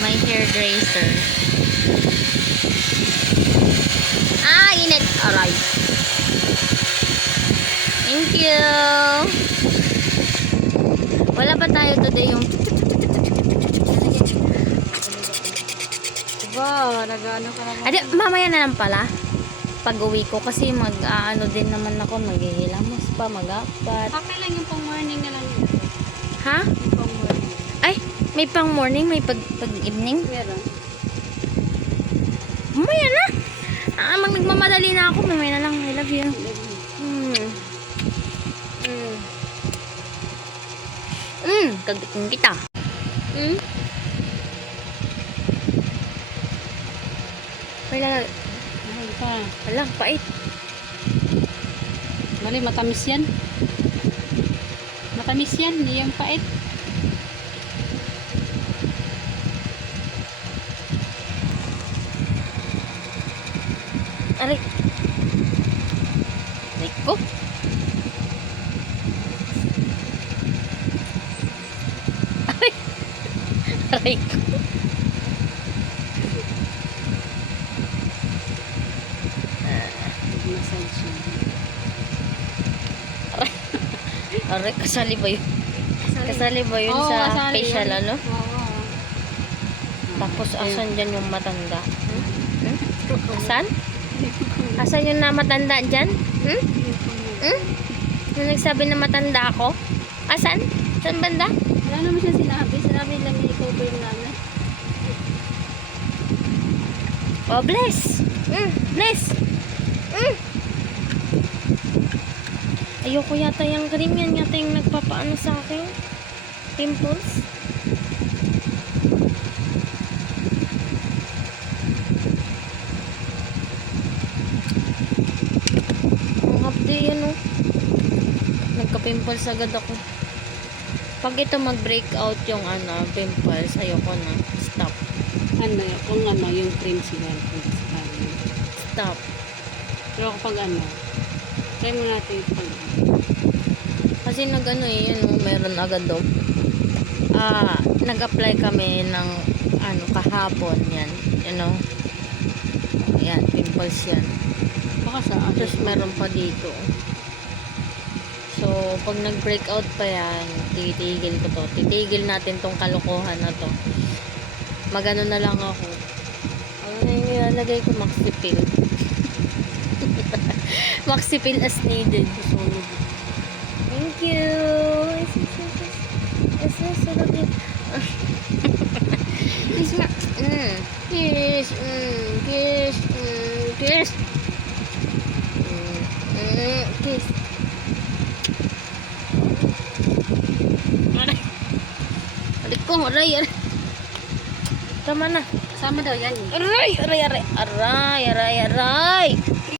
My hairdresser. Ah, init. Alright. Thank you. Wala pa tayo today yung Wow, nag-ano ka naman. adi, mamaya na lang pala pag uwi ko kasi mag-ano din naman ako, maghihilamos pa, mag-apat. Okay lang yung pang morning na lang yun. Ha? Yung pang morning. Ay, may pang morning, may pag evening. Meron. Mamaya na. Nagmamadali na ako, mamaya na lang. I love you. Kagdating kita. Wala, Mahal pa. wala, pait. Mali, matamis yan. Matamis yan, hindi yung pait. Aray. Aray ko. Aray. Aray ko. Massage yan. Aray, kasali ba yun? Kasali ba yun Oo, sa kasali facial, yun. ano? Oo. Tapos, asan dyan yung matanda? Asan? Asan yung na matanda dyan? Nung nagsabi na matanda ako? Asan? Saan banda? Wala naman siya sinabi. Sinabi lang niya i-cover namin. Oh, bless! Bless! Ayoko yata yung cream. Yan yata yung nagpapaano sa akin. Pimples. Ang hapdi yan, oh. Nagka-pimples agad ako. Pag ito mag-breakout yung ano, pimples, ayoko na. Stop. Ano, kung ano, yung cream sila. Stop. Pero kapag ano, try mo natin ito pag Kasi nag-ano eh, yun, meron agad daw. Nag-apply kami ng ano, kahapon yan. You know? Yan, pimples yan. baka sa Tapos meron pa dito. So, pag nag-breakout pa yan, titigil ko to. Titigil natin tong kalokohan na to. Magano na lang ako. Ano na yung ilalagay ko? Maxipil. Maxipil as needed. Thank you. Kiss ma. Kiss. Kiss. Kiss. Kiss. Aray. Aray ko. Aray. Aray. Tama na. Sama daw yan. Aray. Aray. Aray. Aray. Aray. Aray.